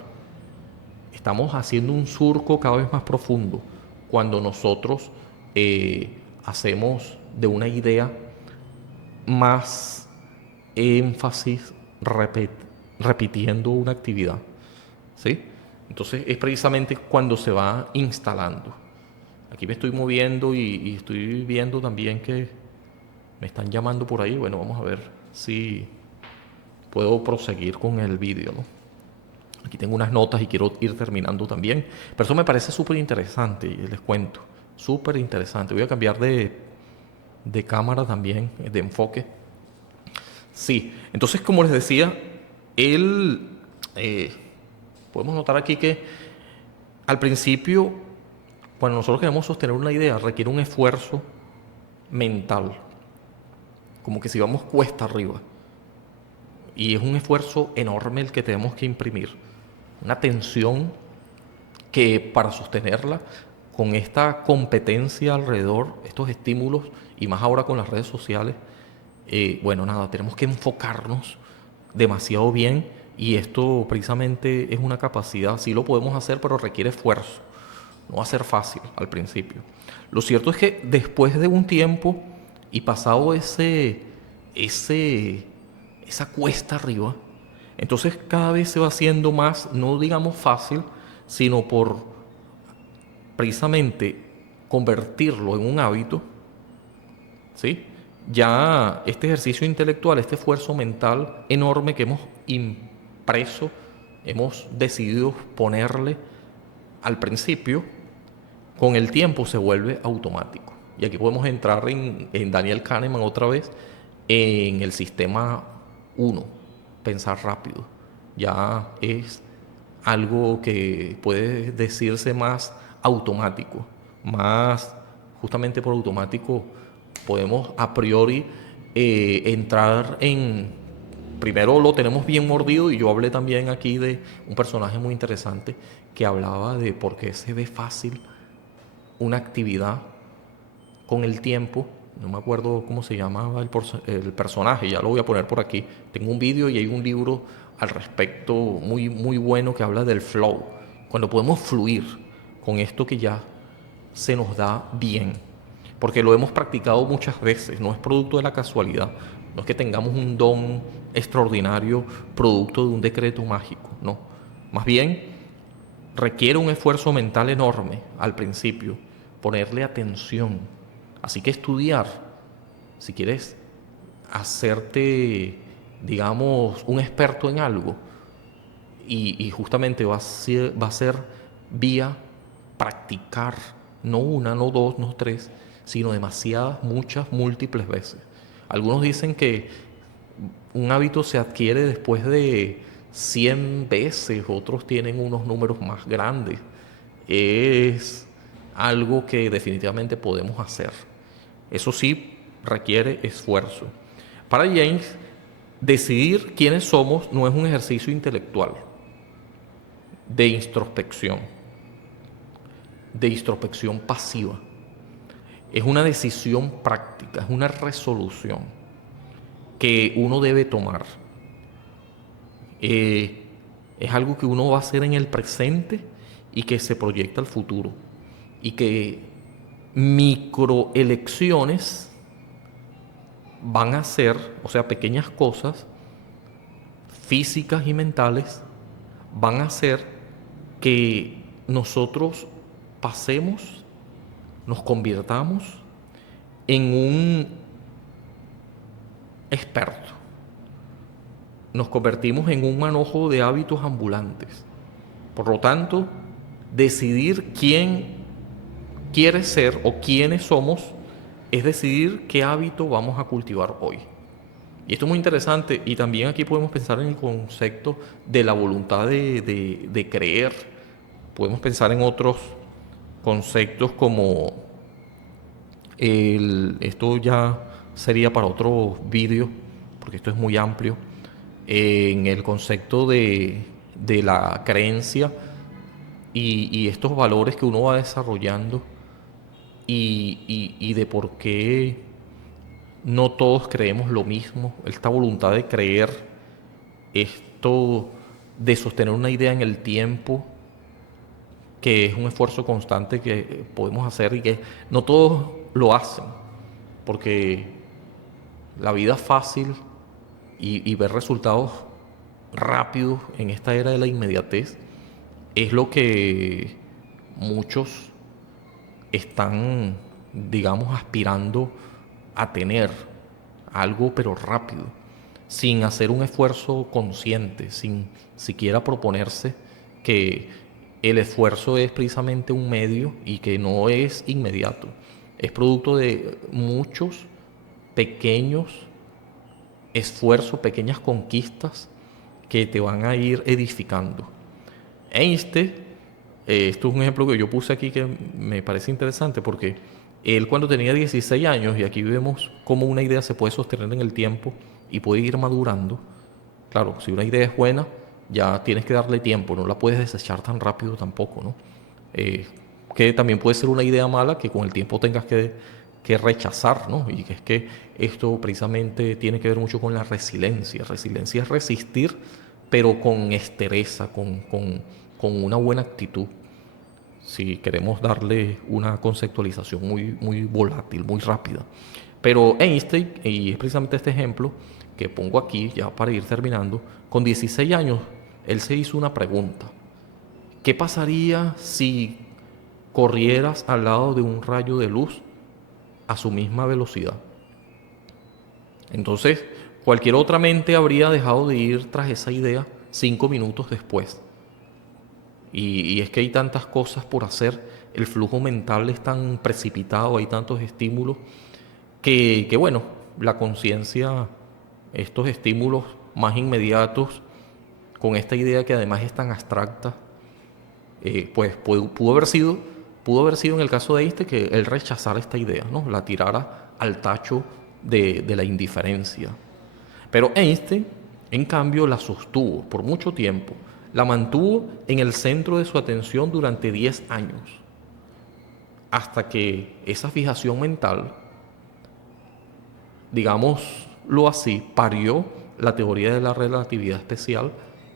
Estamos haciendo un surco cada vez más profundo cuando nosotros hacemos de una idea más énfasis repitiendo una actividad. ¿Sí? Entonces es precisamente cuando se va instalando. Aquí me estoy moviendo y estoy viendo también que me están llamando por ahí. Bueno, vamos a ver si puedo proseguir con el vídeo, ¿no? Aquí tengo unas notas y quiero ir terminando también. Pero eso me parece súper interesante y les cuento. Súper interesante. Voy a cambiar de cámara también, de enfoque. Sí, entonces como les decía, él, podemos notar aquí que al principio, cuando nosotros queremos sostener una idea, requiere un esfuerzo mental, como que si vamos cuesta arriba. Y es un esfuerzo enorme el que tenemos que imprimir. Una tensión que para sostenerla con esta competencia alrededor, estos estímulos, y más ahora con las redes sociales, bueno, nada, tenemos que enfocarnos demasiado bien y esto precisamente es una capacidad, sí lo podemos hacer, pero requiere esfuerzo, no va a ser fácil al principio. Lo cierto es que después de un tiempo y pasado esa cuesta arriba, entonces cada vez se va haciendo más, no digamos fácil, sino por precisamente convertirlo en un hábito, ¿sí? Ya este ejercicio intelectual, este esfuerzo mental enorme que hemos impreso, hemos decidido ponerle al principio, con el tiempo se vuelve automático. Y aquí podemos entrar en Daniel Kahneman otra vez, en el sistema uno, pensar rápido. Ya es algo que puede decirse más automático, más justamente por automático podemos a priori entrar en... Primero lo tenemos bien mordido y yo hablé también aquí de un personaje muy interesante que hablaba de por qué se ve fácil una actividad con el tiempo. No me acuerdo cómo se llamaba el personaje, ya lo voy a poner por aquí. Tengo un vídeo y hay un libro al respecto muy, muy bueno que habla del flow. Cuando podemos fluir con esto que ya se nos da bien. Porque lo hemos practicado muchas veces, no es producto de la casualidad. No es que tengamos un don extraordinario producto de un decreto mágico, no. Más bien requiere un esfuerzo mental enorme al principio, ponerle atención. Así que estudiar, si quieres hacerte, digamos, un experto en algo, y justamente va a ser vía practicar, no una, no dos, no tres, sino demasiadas, muchas, múltiples veces. Algunos dicen que un hábito se adquiere después de 100 veces, otros tienen unos números más grandes. Es algo que definitivamente podemos hacer. Eso sí requiere esfuerzo. Para James, decidir quiénes somos no es un ejercicio intelectual de introspección pasiva. Es una decisión práctica, es una resolución que uno debe tomar. Es algo que uno va a hacer en el presente y que se proyecta al futuro. Y que microelecciones van a ser, o sea, pequeñas cosas físicas y mentales, van a hacer que nosotros pasemos, nos convirtamos en un experto. Nos convertimos en un manojo de hábitos ambulantes. Por lo tanto, decidir quién quiere ser o quiénes somos es decidir qué hábito vamos a cultivar hoy. Y esto es muy interesante y también aquí podemos pensar en el concepto de la voluntad de creer. Podemos pensar en otros conceptos como esto ya sería para otro vídeo, porque esto es muy amplio, en el concepto de la creencia y estos valores que uno va desarrollando y de por qué no todos creemos lo mismo, esta voluntad de creer, esto de sostener una idea en el tiempo, que es un esfuerzo constante que podemos hacer y que no todos lo hacen, porque la vida fácil y ver resultados rápidos en esta era de la inmediatez es lo que muchos están, digamos, aspirando a tener algo pero rápido, sin hacer un esfuerzo consciente, sin siquiera proponerse que el esfuerzo es precisamente un medio y que no es inmediato, es producto de muchos pequeños esfuerzos, pequeñas conquistas que te van a ir edificando. Einstein, esto es un ejemplo que yo puse aquí que me parece interesante porque él cuando tenía 16 años, y aquí vemos cómo una idea se puede sostener en el tiempo y puede ir madurando. Claro, si una idea es buena, ya tienes que darle tiempo, no la puedes desechar tan rápido tampoco, ¿no? Eh, que también puede ser una idea mala que con el tiempo tengas que rechazar, ¿no? Y que es que esto precisamente tiene que ver mucho con la resiliencia. Resiliencia es resistir, pero con entereza, con una buena actitud. Si queremos darle una conceptualización muy, muy volátil, muy rápida. Pero Einstein, y es precisamente este ejemplo que pongo aquí ya para ir terminando, con 16 años él se hizo una pregunta. ¿Qué pasaría si corrieras al lado de un rayo de luz a su misma velocidad. Entonces, cualquier otra mente habría dejado de ir tras esa idea 5 minutos después. Y es que hay tantas cosas por hacer, el flujo mental es tan precipitado, hay tantos estímulos, que bueno, la conciencia, estos estímulos más inmediatos, con esta idea que además es tan abstracta, pues pudo haber sido en el caso de este que él rechazara esta idea, ¿no? La tirara al tacho de la indiferencia. Pero Einstein, en cambio, la sostuvo por mucho tiempo, la mantuvo en el centro de su atención durante 10 años, hasta que esa fijación mental, digámoslo así, parió la teoría de la relatividad especial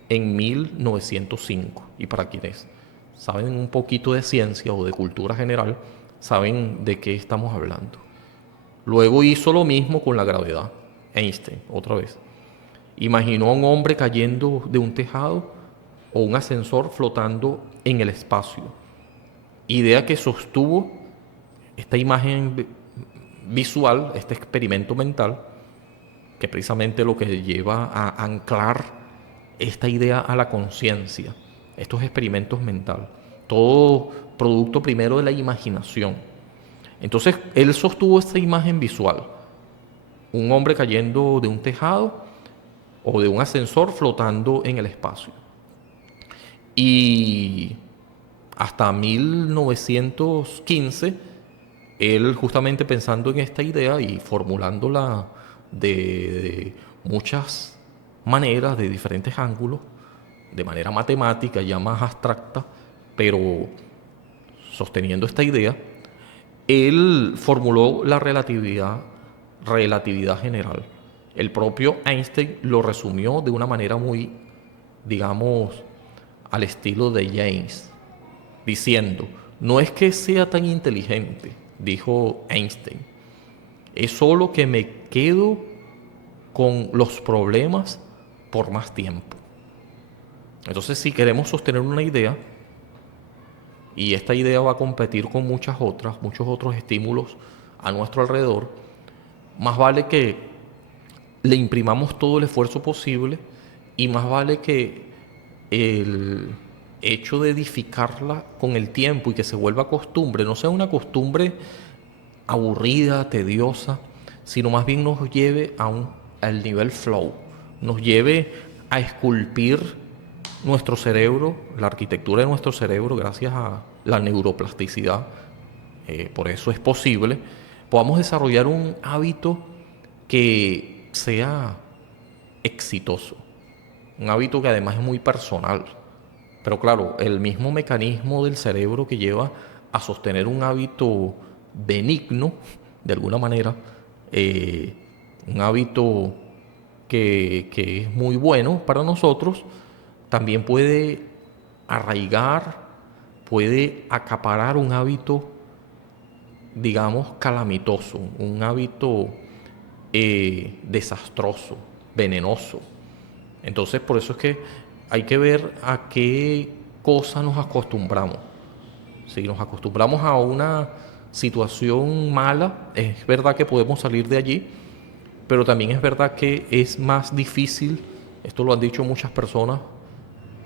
en 1905. Y para quienes saben un poquito de ciencia o de cultura general, saben de qué estamos hablando. Luego hizo lo mismo con la gravedad, Einstein, otra vez. Imaginó a un hombre cayendo de un tejado o un ascensor flotando en el espacio. Idea que sostuvo esta imagen visual, este experimento mental, que precisamente lo que lleva a anclar esta idea a la conciencia, estos experimentos mentales, todo producto primero de la imaginación. Entonces él sostuvo esta imagen visual, un hombre cayendo de un tejado o de un ascensor flotando en el espacio. Y hasta 1915, él justamente pensando en esta idea y formulándola de muchas maneras, de diferentes ángulos, de manera matemática, ya más abstracta, pero sosteniendo esta idea, él formuló la relatividad general. El propio Einstein lo resumió de una manera muy, digamos, al estilo de James, diciendo, no es que sea tan inteligente, dijo Einstein, es solo que me quedo con los problemas por más tiempo. Entonces, si queremos sostener una idea, y esta idea va a competir con muchas otras, muchos otros estímulos a nuestro alrededor, más vale que le imprimamos todo el esfuerzo posible y más vale que el hecho de edificarla con el tiempo y que se vuelva costumbre, no sea una costumbre aburrida, tediosa, sino más bien nos lleve al nivel flow, nos lleve a esculpir nuestro cerebro, la arquitectura de nuestro cerebro, gracias a la neuroplasticidad, por eso es posible, podamos desarrollar un hábito que sea exitoso, un hábito que además es muy personal. Pero claro, el mismo mecanismo del cerebro que lleva a sostener un hábito benigno, de alguna manera, un hábito que es muy bueno para nosotros, también puede arraigar, puede acaparar un hábito, digamos, calamitoso, un hábito desastroso, venenoso. Entonces, por eso es que hay que ver a qué cosa nos acostumbramos. Si nos acostumbramos a una situación mala, es verdad que podemos salir de allí, pero también es verdad que es más difícil, esto lo han dicho muchas personas,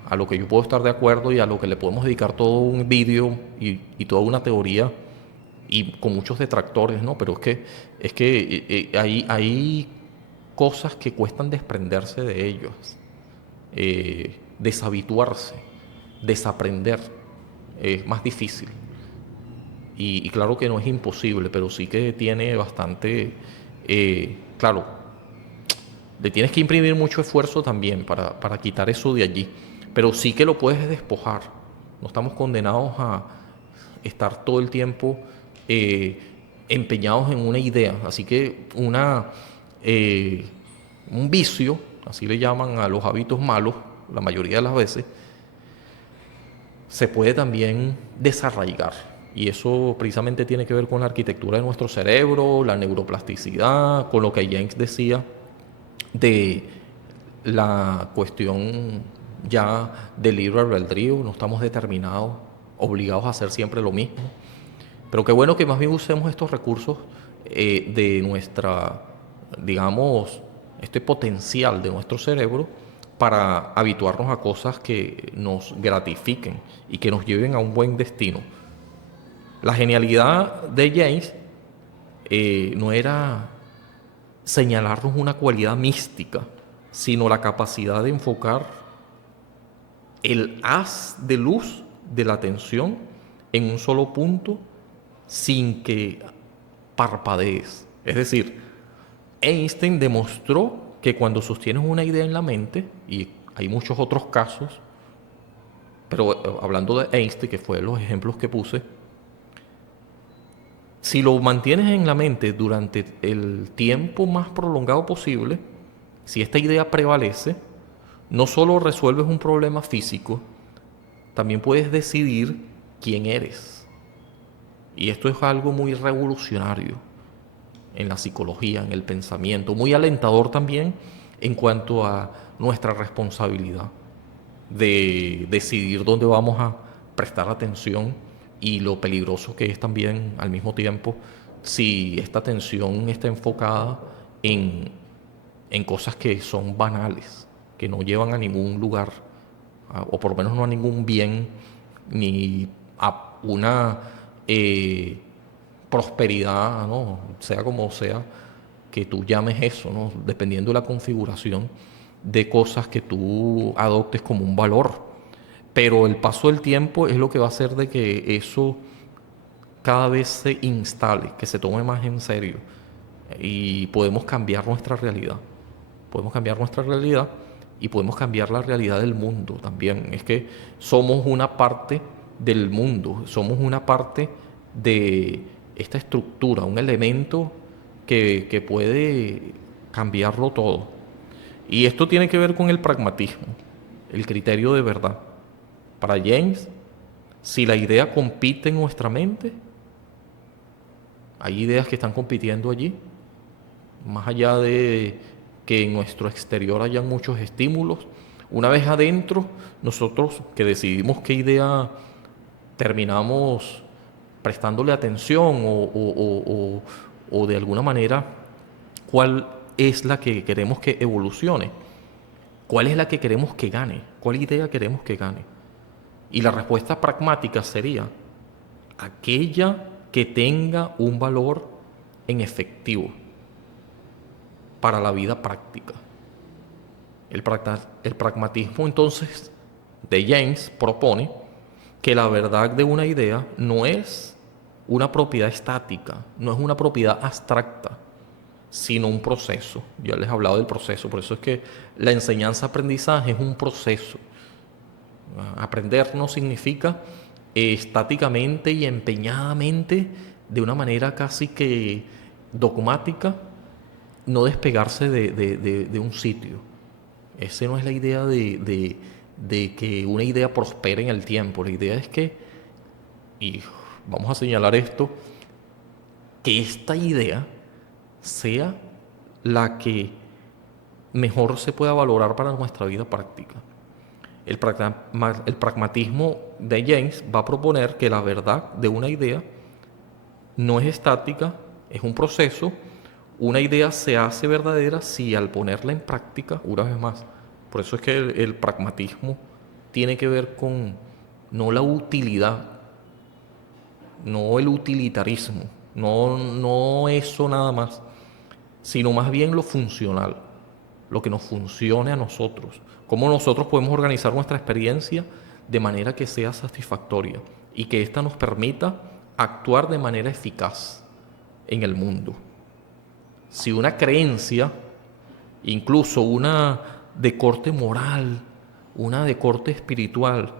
a lo que yo puedo estar de acuerdo y a lo que le podemos dedicar todo un vídeo y toda una teoría y con muchos detractores, ¿no? Pero es que hay cosas que cuestan desprenderse de ellos, deshabituarse, desaprender, es más difícil. Y claro que no es imposible, pero sí que tiene bastante, claro, le tienes que imprimir mucho esfuerzo también para quitar eso de allí, pero sí que lo puedes despojar. No estamos condenados a estar todo el tiempo empeñados en una idea. Así que eh, un vicio, así le llaman a los hábitos malos, la mayoría de las veces, se puede también desarraigar. Y eso precisamente tiene que ver con la arquitectura de nuestro cerebro, la neuroplasticidad, con lo que James decía de la cuestión ya del libre albedrío. No estamos determinados obligados a hacer siempre lo mismo. Pero qué bueno que más bien usemos estos recursos de nuestra, digamos, este potencial de nuestro cerebro para habituarnos a cosas que nos gratifiquen y que nos lleven a un buen destino. La genialidad de James no era señalarnos una cualidad mística, sino la capacidad de enfocar el haz de luz de la atención en un solo punto sin que parpadees. Es decir, Einstein demostró que cuando sostienes una idea en la mente, y hay muchos otros casos, pero hablando de Einstein, que fue los ejemplos que puse, si lo mantienes en la mente durante el tiempo más prolongado posible, si esta idea prevalece, no solo resuelves un problema físico, también puedes decidir quién eres. Y esto es algo muy revolucionario en la psicología, en el pensamiento, muy alentador también en cuanto a nuestra responsabilidad de decidir dónde vamos a prestar atención y lo peligroso que es también al mismo tiempo si esta atención está enfocada en cosas que son banales, que no llevan a ningún lugar, o por lo menos no a ningún bien, ni a una prosperidad, ¿no? Sea como sea que tú llames eso, ¿no? Dependiendo de la configuración de cosas que tú adoptes como un valor. Pero el paso del tiempo es lo que va a hacer de que eso cada vez se instale, que se tome más en serio y podemos cambiar nuestra realidad. Podemos cambiar nuestra realidad y podemos cambiar la realidad del mundo también. Es que somos una parte del mundo, somos una parte de esta estructura, un elemento que puede cambiarlo todo. Y esto tiene que ver con el pragmatismo, el criterio de verdad. Para James, si la idea compite en nuestra mente, hay ideas que están compitiendo allí, más allá de que en nuestro exterior hayan muchos estímulos. Una vez adentro, nosotros que decidimos qué idea terminamos prestándole atención o de alguna manera cuál es la que queremos que evolucione, cuál es la que queremos que gane, cuál idea queremos que gane. Y la respuesta pragmática sería aquella que tenga un valor en efectivo para la vida práctica. El pragmatismo entonces de James propone que la verdad de una idea no es una propiedad estática, no es una propiedad abstracta, sino un proceso. Ya les he hablado del proceso, por eso es que la enseñanza-aprendizaje es un proceso. Aprender no significa estáticamente y empeñadamente, de una manera casi que dogmática, no despegarse de un sitio. Esa no es la idea de que una idea prospere en el tiempo. La idea es que, y vamos a señalar esto, que esta idea sea la que mejor se pueda valorar para nuestra vida práctica. El pragmatismo de James va a proponer que la verdad de una idea no es estática, es un proceso. Una idea se hace verdadera si al ponerla en práctica, una vez más. Por eso es que el pragmatismo tiene que ver con no la utilidad, no el utilitarismo, no eso nada más, sino más bien lo funcional, lo que nos funcione a nosotros, cómo nosotros podemos organizar nuestra experiencia de manera que sea satisfactoria y que ésta nos permita actuar de manera eficaz en el mundo. Si una creencia, incluso una de corte moral, una de corte espiritual,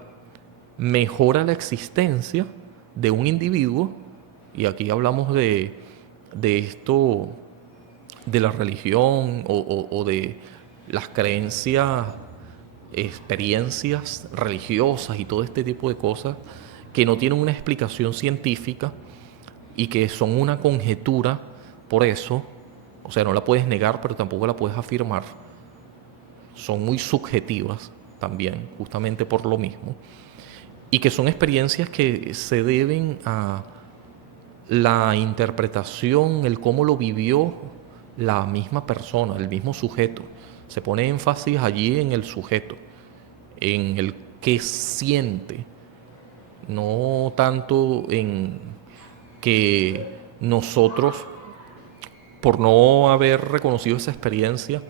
mejora la existencia de un individuo, y aquí hablamos de esto, de la religión o de las creencias, experiencias religiosas y todo este tipo de cosas que no tienen una explicación científica y que son una conjetura, por eso, o sea, no la puedes negar, pero tampoco la puedes afirmar. Son muy subjetivas también, justamente por lo mismo. y que son experiencias que se deben a la interpretación, el cómo lo vivió la misma persona, el mismo sujeto. Se pone énfasis allí en el sujeto, en el que siente, no tanto en que nosotros, por no haber reconocido esa experiencia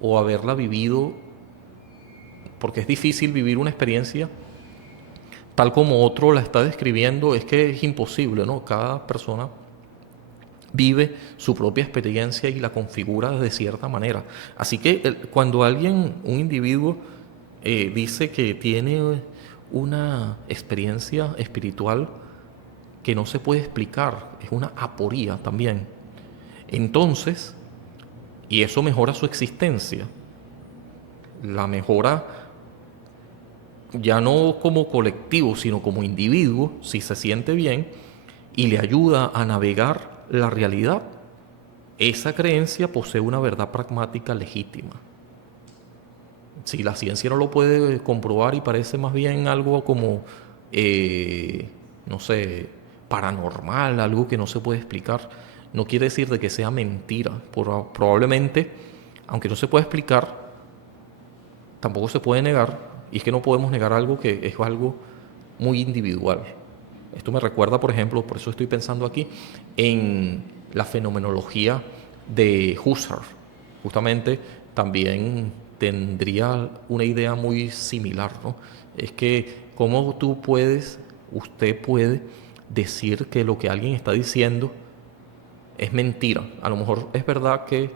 o haberla vivido, porque es difícil vivir una experiencia tal como otro la está describiendo, es que es imposible, ¿no? Cada persona vive su propia experiencia y la configura de cierta manera. Así que cuando alguien, un individuo, dice que tiene una experiencia espiritual que no se puede explicar, es una aporía también. Entonces, y eso mejora su existencia, la mejora ya no como colectivo, sino como individuo, si se siente bien, y le ayuda a navegar la realidad. Esa creencia posee una verdad pragmática legítima. Si la ciencia no lo puede comprobar y parece más bien algo como, eh, no sé, paranormal, algo que no se puede explicar, no quiere decir de que sea mentira. Probablemente, aunque no se pueda explicar, tampoco se puede negar, y es que no podemos negar algo que es algo muy individual. Esto me recuerda, por ejemplo, por eso estoy pensando aquí, en la fenomenología de Husserl. Justamente también tendría una idea muy similar, ¿no? Es que cómo tú puedes, usted puede decir que lo que alguien está diciendo es mentira. A lo mejor es verdad que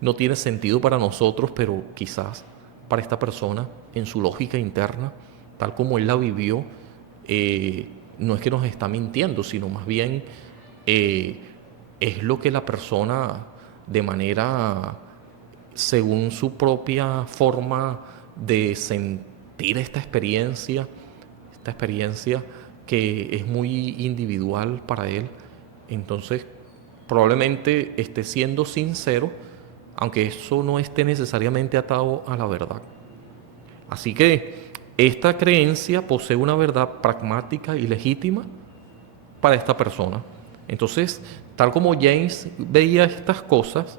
no tiene sentido para nosotros, pero quizás para esta persona, en su lógica interna, tal como él la vivió, no es que nos está mintiendo, sino más bien eh, es lo que la persona de manera, según su propia forma de sentir esta experiencia que es muy individual para él, entonces probablemente esté siendo sincero, aunque eso no esté necesariamente atado a la verdad. Así que esta creencia posee una verdad pragmática y legítima para esta persona. Entonces, tal como James veía estas cosas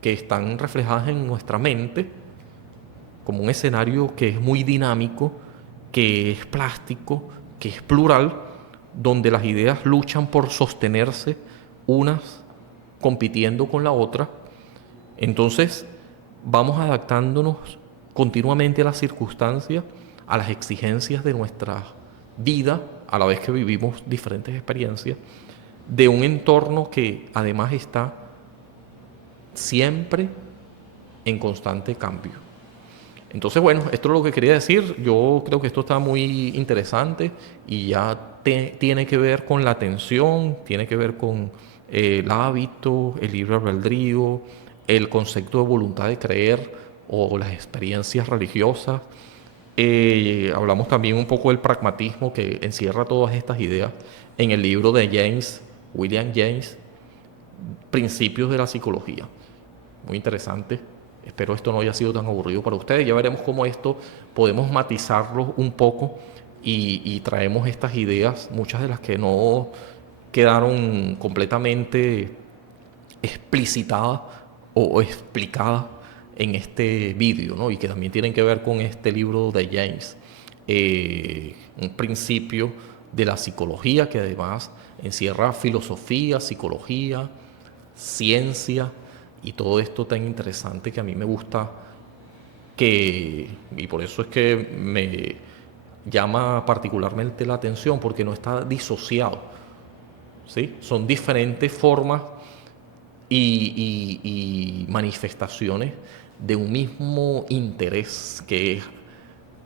que están reflejadas en nuestra mente, como un escenario que es muy dinámico, que es plástico, que es plural, donde las ideas luchan por sostenerse unas compitiendo con la otra, entonces vamos adaptándonos continuamente a las circunstancias, a las exigencias de nuestra vida, a la vez que vivimos diferentes experiencias, de un entorno que además está siempre en constante cambio. Entonces, bueno, esto es lo que quería decir. Yo creo que esto está muy interesante y ya tiene que ver con la atención, tiene que ver con el hábito, el libre albedrío, el concepto de voluntad de creer o las experiencias religiosas. Hablamos también un poco del pragmatismo que encierra todas estas ideas en el libro de William James, Principios de la Psicología. Muy interesante. Espero esto no haya sido tan aburrido para ustedes. Ya veremos cómo esto podemos matizarlo un poco y traemos estas ideas, muchas de las que no quedaron completamente explicitadas o explicadas en este vídeo, ¿no? Y que también tienen que ver con este libro de James, un principio de la psicología que además encierra filosofía, psicología, ciencia y todo esto tan interesante que a mí me gusta, y por eso es que me llama particularmente la atención, porque no está disociado, ¿sí? Son diferentes formas y manifestaciones de un mismo interés que es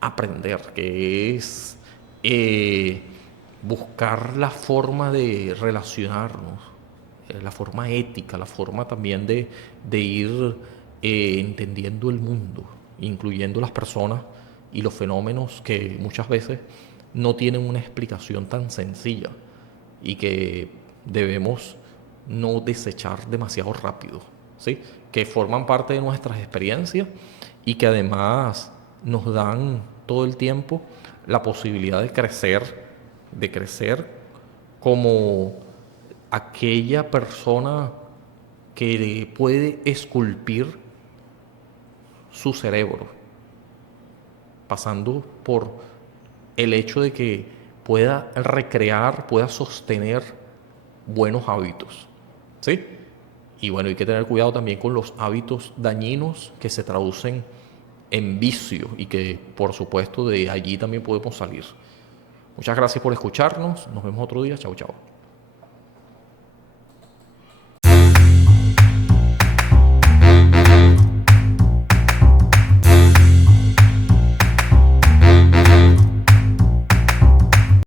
aprender, que es eh, buscar la forma de relacionarnos, la forma ética, la forma también de ir entendiendo el mundo, incluyendo las personas y los fenómenos que muchas veces no tienen una explicación tan sencilla y que debemos no desechar demasiado rápido, ¿sí? Que forman parte de nuestras experiencias y que además nos dan todo el tiempo la posibilidad de crecer como aquella persona que puede esculpir su cerebro, pasando por el hecho de que pueda recrear, pueda sostener buenos hábitos, ¿sí? Y bueno, hay que tener cuidado también con los hábitos dañinos que se traducen en vicio y que por supuesto de allí también podemos salir. Muchas gracias por escucharnos, nos vemos otro día, chao chao.